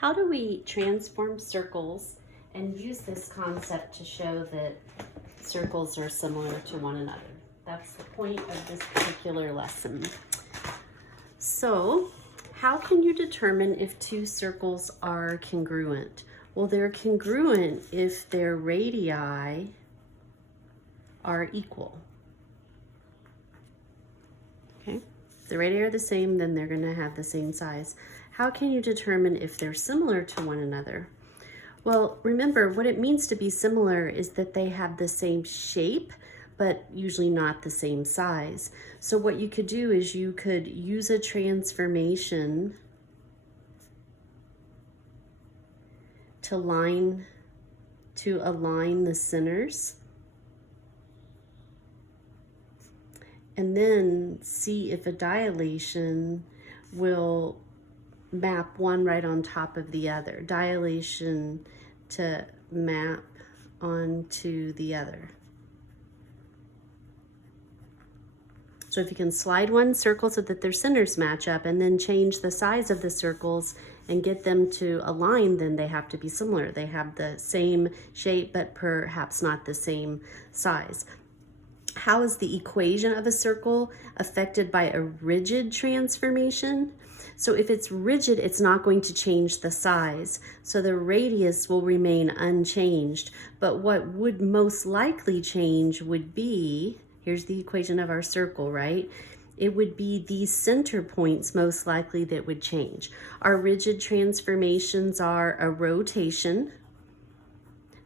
How do we transform circles and use this concept to show that circles are similar to one another? That's the point of this particular lesson. So, how can you determine if two circles are congruent? Well, they're congruent if their radii are equal. Okay, if the radii are the same, then they're going to have the same size. How can you determine if they're similar to one another? Well, remember, what it means to be similar is that they have the same shape, but usually not the same size. So what you could do is you could use a transformation to align the centers, and then see if a dilation will map one right on top of the other. Dilation to map onto the other. So if you can slide one circle so that their centers match up and then change the size of the circles and get them to align, then they have to be similar. They have the same shape, but perhaps not the same size. How is the equation of a circle affected by a rigid transformation? So if it's rigid, it's not going to change the size. So the radius will remain unchanged. But what would most likely change would be, here's the equation of our circle, right? It would be these center points most likely that would change. Our rigid transformations are a rotation.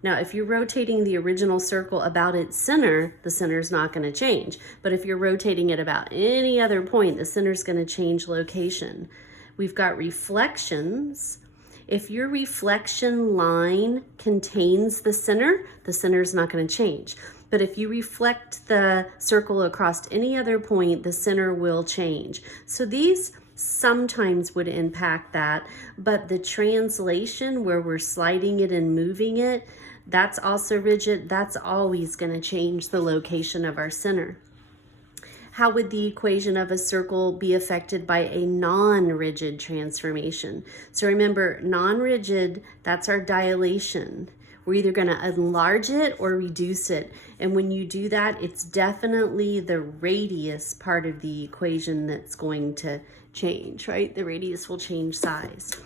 Now, if you're rotating the original circle about its center, the center is not going to change. But if you're rotating it about any other point, the center is going to change location. We've got reflections. If your reflection line contains the center is not going to change. But if you reflect the circle across any other point, the center will change. So these sometimes would impact that, but the translation where we're sliding it and moving it, that's also rigid. That's always going to change the location of our center. How would the equation of a circle be affected by a non-rigid transformation? So remember, non-rigid, that's our dilation. We're either going to enlarge it or reduce it. And when you do that, it's definitely the radius part of the equation that's going to change, right? The radius will change size.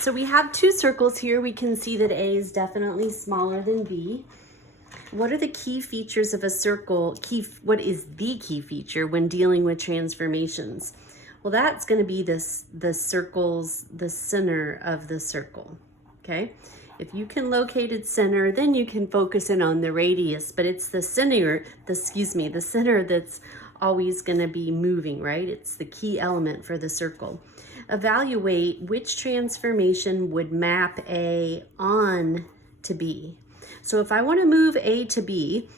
So we have two circles here. We can see that A is definitely smaller than B. What are the key features of a circle? What is the key feature when dealing with transformations? Well, that's going to be the center of the circle, okay? If you can locate its center, then you can focus in on the radius, but it's the center that's always going to be moving, right? It's the key element for the circle. Evaluate which transformation would map A on to B. So if I want to move A to B,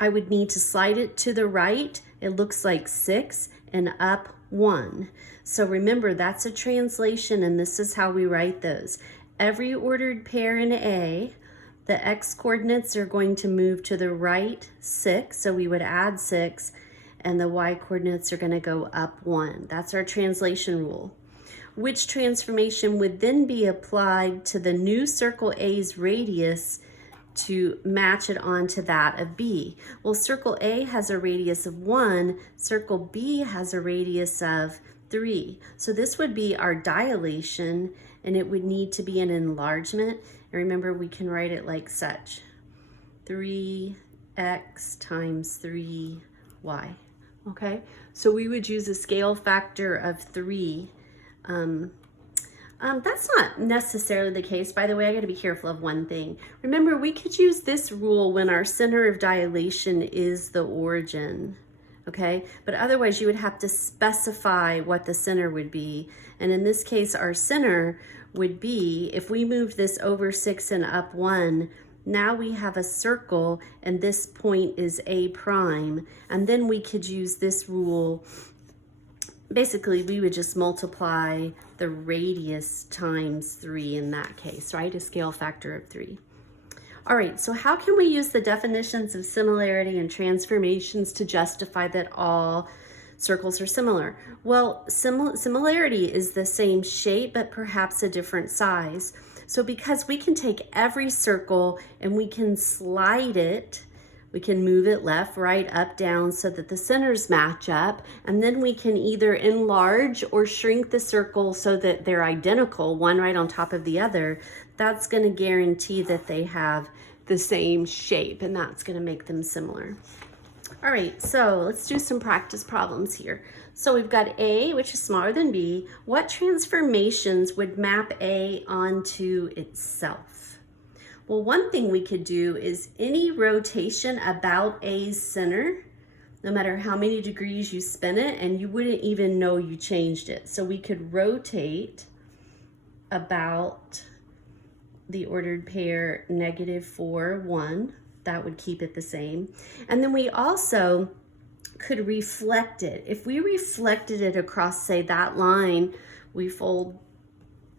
I would need to slide it to the right. It looks like 6 and up 1. So remember, that's a translation, and this is how we write those. Every ordered pair in A, the x coordinates are going to move to the right 6, so we would add 6, and the y coordinates are going to go up 1. That's our translation rule. Which transformation would then be applied to the new circle A's radius to match it onto that of B? Well, circle A has a radius of 1, circle B has a radius of 3. So this would be our dilation, and it would need to be an enlargement. And remember, we can write it like such. 3x times 3y. Okay, so we would use a scale factor of 3. That's not necessarily the case. By the way, I got to be careful of one thing. Remember, we could use this rule when our center of dilation is the origin, okay? But otherwise, you would have to specify what the center would be. And in this case, our center would be, if we moved this over 6 and up 1, now we have a circle, and this point is A prime. And then we could use this rule. Basically, we would just multiply the radius times 3 in that case, right? A scale factor of 3. All right, so how can we use the definitions of similarity and transformations to justify that all circles are similar. Well, similarity is the same shape, but perhaps a different size. So because we can take every circle and we can slide it, we can move it left, right, up, down so that the centers match up. And then we can either enlarge or shrink the circle so that they're identical, one right on top of the other. That's going to guarantee that they have the same shape, and that's going to make them similar. All right, so let's do some practice problems here. So we've got A, which is smaller than B. What transformations would map A onto itself? Well, one thing we could do is any rotation about A's center, no matter how many degrees you spin it, and you wouldn't even know you changed it. So we could rotate about the ordered pair -4, 1. That would keep it the same. And then we also could reflect it. If we reflected it across, say, that line, we fold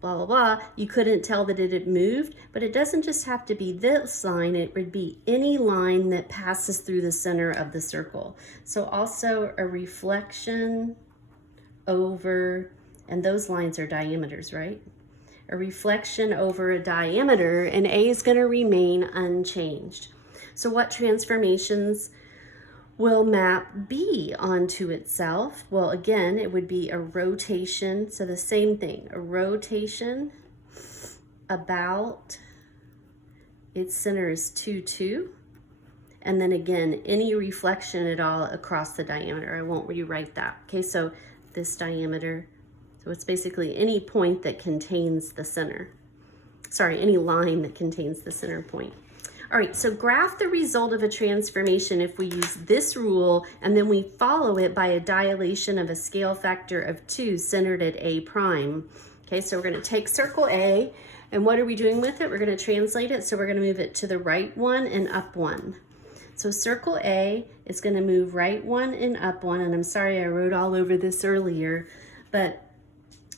blah, blah, blah, you couldn't tell that it had moved, but it doesn't just have to be this line, it would be any line that passes through the center of the circle. So also a reflection over, and those lines are diameters, right? A reflection over a diameter, and A is going to remain unchanged. So what transformations will map B onto itself? Well, again, it would be a rotation. So the same thing, a rotation about its center is 2, 2. And then again, any reflection at all across the diameter. I won't rewrite that. Okay, so this diameter, so it's basically any point that contains the center. Sorry, any line that contains the center point. All right, so graph the result of a transformation if we use this rule and then we follow it by a dilation of a scale factor of 2 centered at A prime. Okay, so we're going to take circle A, and what are we doing with it? We're going to translate it, so we're going to move it to the right 1 and up 1. So circle A is going to move right 1 and up 1, and I'm sorry I wrote all over this earlier, but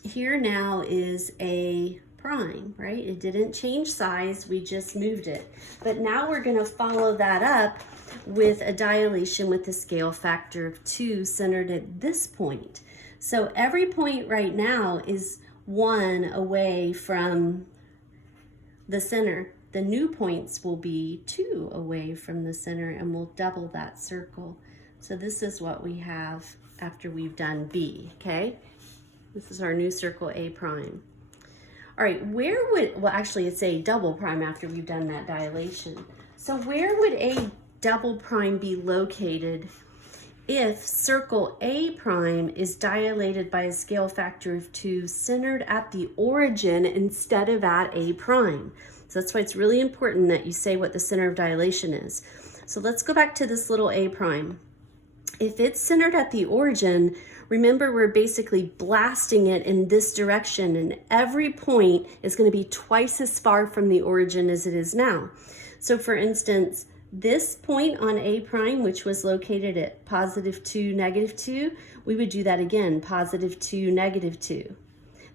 here now is A prime, right? It didn't change size, we just moved it. But now we're going to follow that up with a dilation with a scale factor of 2 centered at this point. So every point right now is 1 away from the center. The new points will be 2 away from the center, and we'll double that circle. So this is what we have after we've done B, okay? This is our new circle A prime. All right, where would, well, actually it's A double prime after we've done that dilation. So where would A double prime be located if circle A prime is dilated by a scale factor of 2 centered at the origin instead of at A prime? So that's why it's really important that you say what the center of dilation is. So let's go back to this little A prime. If it's centered at the origin, remember we're basically blasting it in this direction, and every point is going to be twice as far from the origin as it is now. So for instance, this point on A prime, which was located at +2, -2, we would do that again, +2, -2.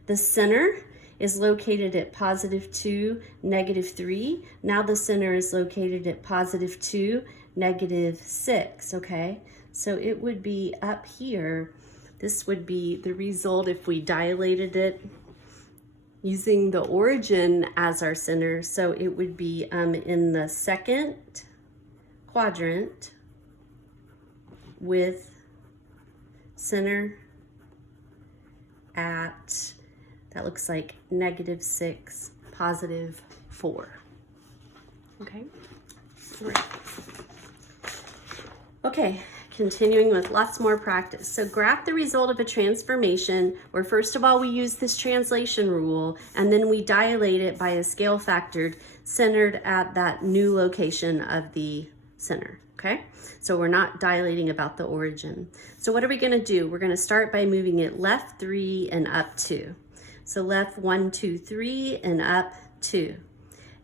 The center is located at +2, -3. Now the center is located at +2, -6, okay? So it would be up here. This would be the result if we dilated it using the origin as our center. So it would be in the second quadrant with center at, that looks like -6, +4. Okay. All right. Okay. Continuing with lots more practice. So graph the result of a transformation where first of all we use this translation rule and then we dilate it by a scale factor centered at that new location of the center, okay? So we're not dilating about the origin. So what are we going to do? We're going to start by moving it left 3 and up 2. So left 1, 2, 3 and up 2.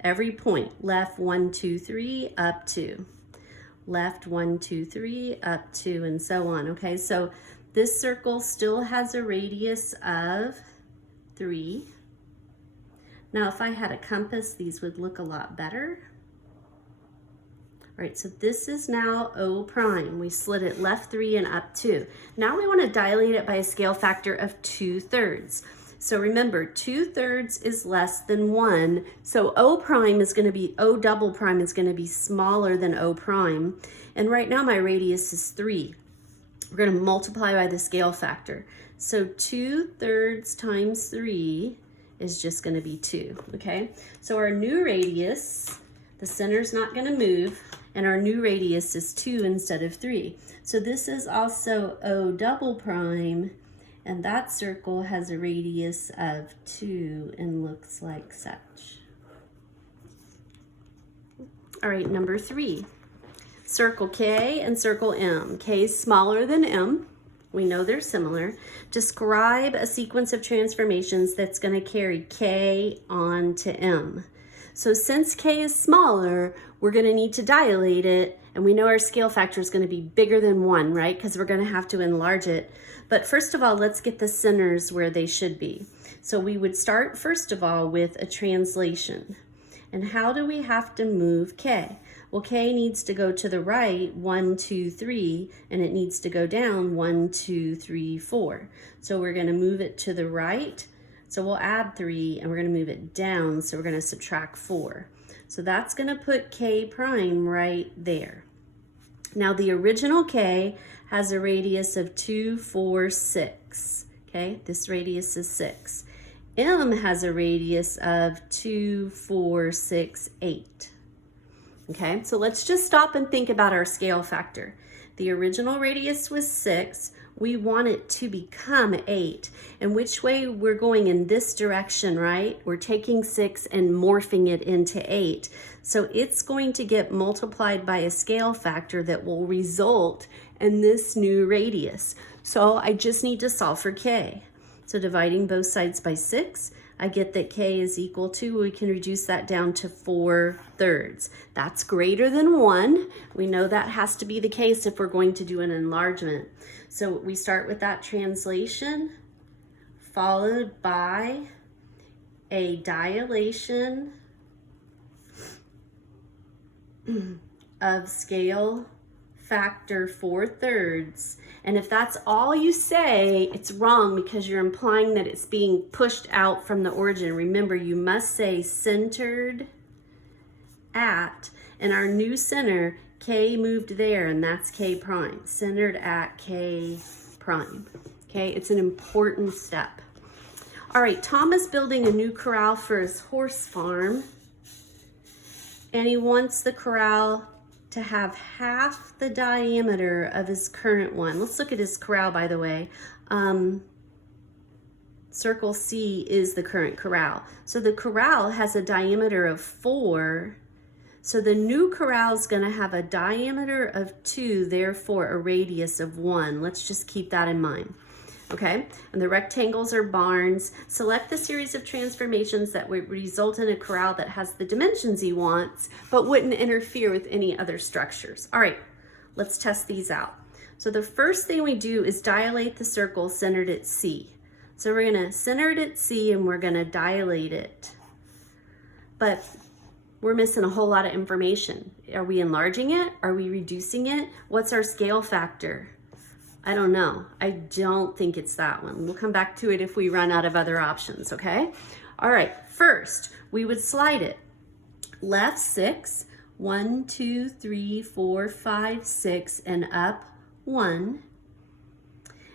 Every point, left 1, 2, 3, up 2. Left 1, 2, 3, up 2, and so on. Okay, so this circle still has a radius of 3. Now, if I had a compass, these would look a lot better. All right, so this is now O prime. We slid it left 3 and up 2. Now we want to dilate it by a scale factor of 2/3. So remember, 2/3 is less than 1. So O prime is going to be, O double prime is going to be smaller than O prime. And right now my radius is 3. We're going to multiply by the scale factor. So 2/3 times 3 is just going to be 2, okay? So our new radius, the center's not going to move, and our new radius is 2 instead of 3. So this is also O double prime, and that circle has a radius of 2 and looks like such. All right, number 3. Circle K and circle M. K is smaller than M. We know they're similar. Describe a sequence of transformations that's going to carry K on to M. So since K is smaller, we're going to need to dilate it, and we know our scale factor is going to be bigger than 1, right? Because we're going to have to enlarge it. But first of all, let's get the centers where they should be. So we would start first of all with a translation. And how do we have to move K? Well, K needs to go to the right 1, 2, 3, and it needs to go down 1, 2, 3, 4. So we're going to move it to the right. So we'll add 3, and we're going to move it down. So we're going to subtract 4. So that's going to put K prime right there. Now the original K has a radius of 2, 4, 6. Okay, this radius is 6. M has a radius of 2, 4, 6, 8. Okay, so let's just stop and think about our scale factor. The original radius was 6. We want it to become 8. And which way we're going in this direction, right? We're taking 6 and morphing it into 8. So it's going to get multiplied by a scale factor that will result in this new radius. So I just need to solve for K. So dividing both sides by 6, I get that K is equal to, we can reduce that down to 4/3. That's greater than 1. We know that has to be the case if we're going to do an enlargement. So we start with that translation, followed by a dilation of scale factor 4/3. And if that's all you say, it's wrong because you're implying that it's being pushed out from the origin. Remember, you must say centered at, and our new center, K moved there, and that's K prime. Centered at K prime. Okay, it's an important step. All right, Tom is building a new corral for his horse farm, and he wants the corral to have half the diameter of his current one. Let's look at his corral, by the way. Circle C is the current corral. So the corral has a diameter of 4. So the new corral is going to have a diameter of 2, therefore a radius of 1. Let's just keep that in mind. Okay, and the rectangles are barns. Select the series of transformations that would result in a corral that has the dimensions he wants, but wouldn't interfere with any other structures. All right, let's test these out. So the first thing we do is dilate the circle centered at C. So we're gonna center it at C and we're gonna dilate it. But we're missing a whole lot of information. Are we enlarging it? Are we reducing it? What's our scale factor? I don't know. I don't think it's that one. We'll come back to it if we run out of other options, okay? All right, first, we would slide it. Left 6, 1, 2, 3, 4, 5, 6, and up 1.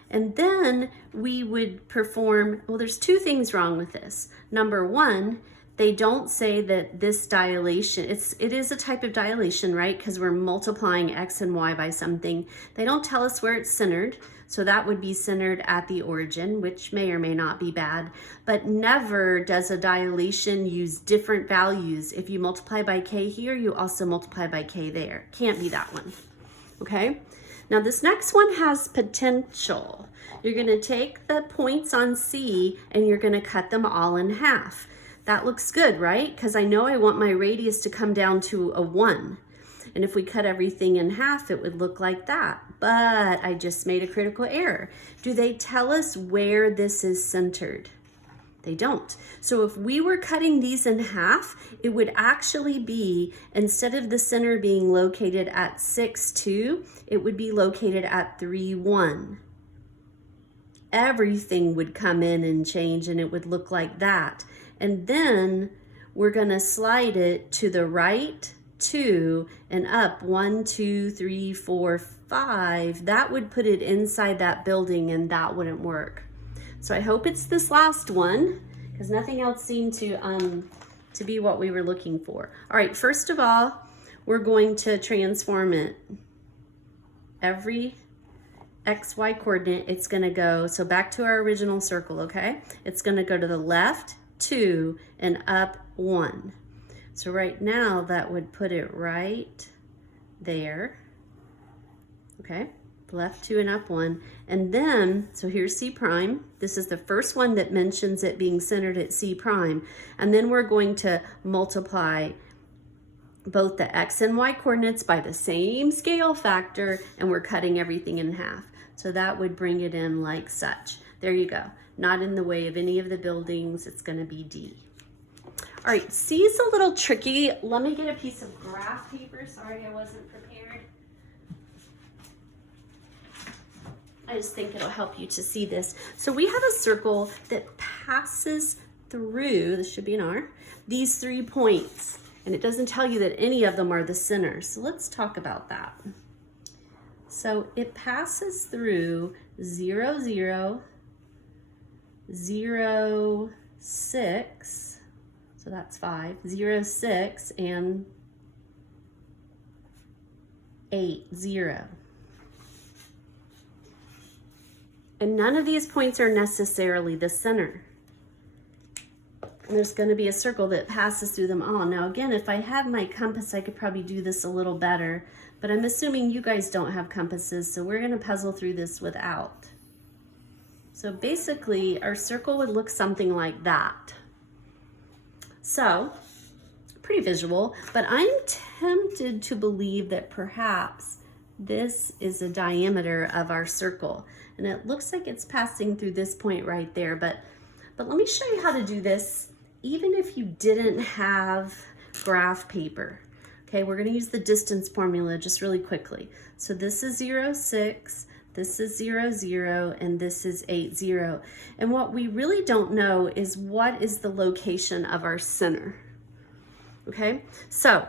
And then we would perform, well, there's 2 things wrong with this. Number 1, they don't say that this dilation, it is a type of dilation, right? Because we're multiplying X and Y by something. They don't tell us where it's centered. So that would be centered at the origin, which may or may not be bad. But never does a dilation use different values. If you multiply by K here, you also multiply by K there. Can't be that one, okay? Now this next one has potential. You're gonna take the points on C and you're gonna cut them all in half. That looks good, right? Because I know I want my radius to come down to a 1. And if we cut everything in half, it would look like that. But I just made a critical error. Do they tell us where this is centered? They don't. So if we were cutting these in half, it would actually be, instead of the center being located at 6, 2, it would be located at 3, 1. Everything would come in and change and it would look like that. And then we're gonna slide it to the right 2 and up 1, 2, 3, 4, 5. That would put it inside that building and that wouldn't work. So I hope it's this last one because nothing else seemed to be what we were looking for. All right, first of all, we're going to transform it. Every XY coordinate, it's gonna go, so back to our original circle, okay? It's gonna go to the left 2 and up 1. So right now that would put it right there, okay? Left 2 and up 1, and then, so here's C prime. This is the first one that mentions it being centered at C prime, and then we're going to multiply both the X and Y coordinates by the same scale factor, and we're cutting everything in half. So that would bring it in like such. There you go. Not in the way of any of the buildings. It's going to be D. All right, C is a little tricky. Let me get a piece of graph paper. Sorry, I wasn't prepared. I just think it'll help you to see this. So we have a circle that passes through, this should be an R, these 3 points. And it doesn't tell you that any of them are the center. So let's talk about that. So it passes through 0, 0, 0, 6. So that's 5, 0, 6, and 8, 0. And none of these points are necessarily the center. And there's going to be a circle that passes through them all. Now again, if I had my compass, I could probably do this a little better, but I'm assuming you guys don't have compasses, so we're going to puzzle through this without. So basically, our circle would look something like that. So, pretty visual, but I'm tempted to believe that perhaps this is a diameter of our circle. And it looks like it's passing through this point right there, but let me show you how to do this even if you didn't have graph paper. Okay, we're gonna use the distance formula just really quickly. So this is 0, 6, this is 0, 0, and this is 8, 0. And what we really don't know is what is the location of our center. Okay, so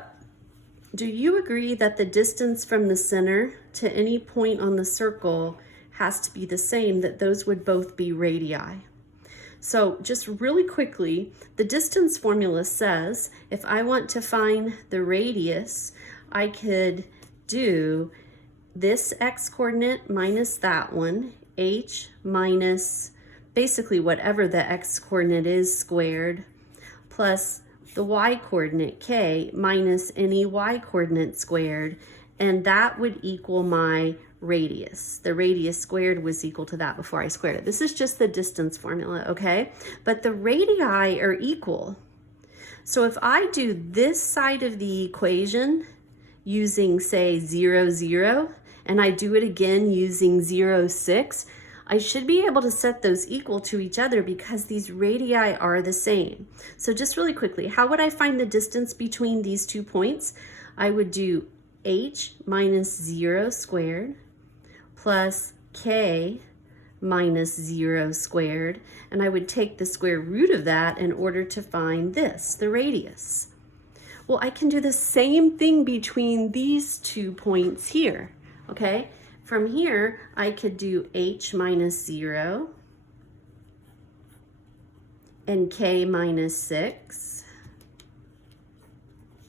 do you agree that the distance from the center to any point on the circle has to be the same, that those would both be radii? So just really quickly, the distance formula says if I want to find the radius, I could do this x coordinate minus that one, h minus basically whatever the x coordinate is squared, plus the y coordinate k minus any y coordinate squared, and that would equal my radius. The radius squared was equal to that before I squared it. This is just the distance formula, okay? But the radii are equal. So if I do this side of the equation using, say, 0, 0, and I do it again using 0, 6, I should be able to set those equal to each other because these radii are the same. So just really quickly, how would I find the distance between these 2 points? I would do h minus 0 squared plus k minus 0 squared, and I would take the square root of that in order to find this, the radius. Well, I can do the same thing between these 2 points here, okay? From here, I could do h minus 0 and k minus 6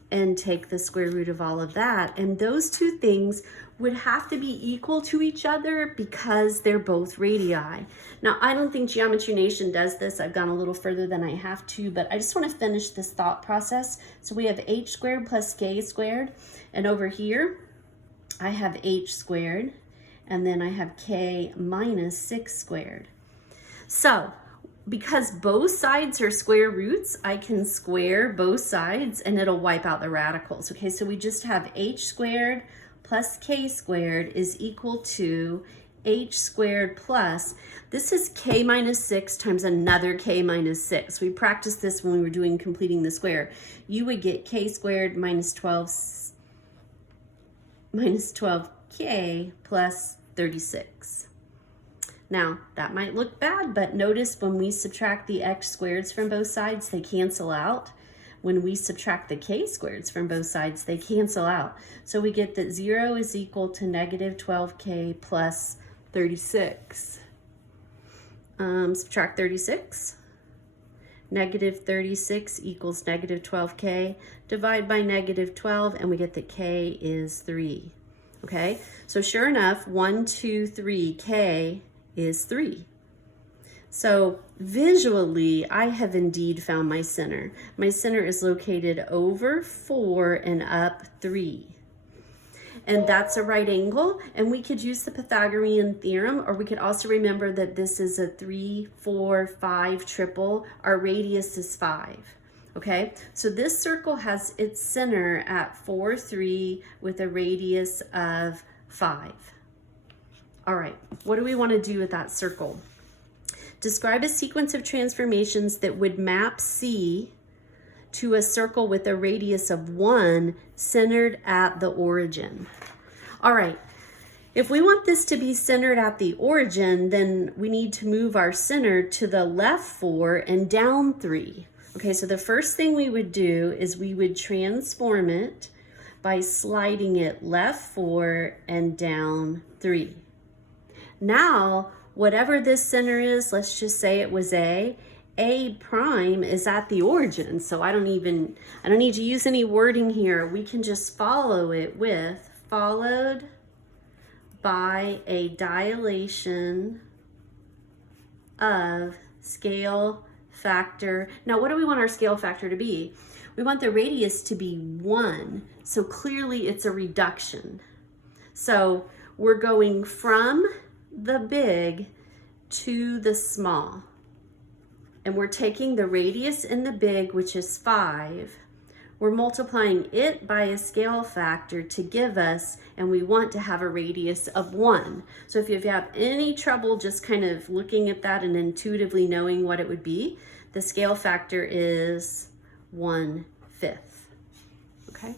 and take the square root of all of that. And those 2 things would have to be equal to each other because they're both radii. Now, I don't think Geometry Nation does this. I've gone a little further than I have to, but I just want to finish this thought process. So we have h squared plus k squared, and over here, I have h squared, and then I have k minus 6 squared. So because both sides are square roots, I can square both sides and it'll wipe out the radicals. Okay, so we just have h squared plus k squared is equal to h squared plus, this is k minus 6 times another k minus 6. We practiced this when we were doing completing the square. You would get k squared minus 12k plus 36. Now, that might look bad, but notice when we subtract the x squareds from both sides, they cancel out. When we subtract the k squareds from both sides, they cancel out. So we get that 0 is equal to negative 12k plus 36. Subtract 36. Negative 36 equals negative 12k. Divide by negative 12, and we get that k is 3. Okay, so sure enough, 1, 2, 3, k is 3. So visually, I have indeed found my center. My center is located over 4 and up 3. And that's a right angle, and we could use the Pythagorean theorem, or we could also remember that this is a 3, 4, 5 triple. Our radius is 5. Okay, so this circle has its center at 4, 3 with a radius of 5. All right, what do we want to do with that circle? Describe a sequence of transformations that would map C to a circle with a radius of 1 centered at the origin. All right, if we want this to be centered at the origin, then we need to move our center to the left 4 and down 3. Okay, so the first thing we would do is we would transform it by sliding it left 4 and down 3. Now, whatever this center is, let's just say it was A prime is at the origin. So I don't need to use any wording here. We can just follow it with followed by a dilation of scale factor. Now, what do we want our scale factor to be? We want the radius to be 1. So clearly it's a reduction. So we're going from the big to the small. And we're taking the radius in the big, which is 5. We're multiplying it by a scale factor to give us, and we want to have a radius of 1. So if you have any trouble just kind of looking at that and intuitively knowing what it would be, the scale factor is 1/5. Okay?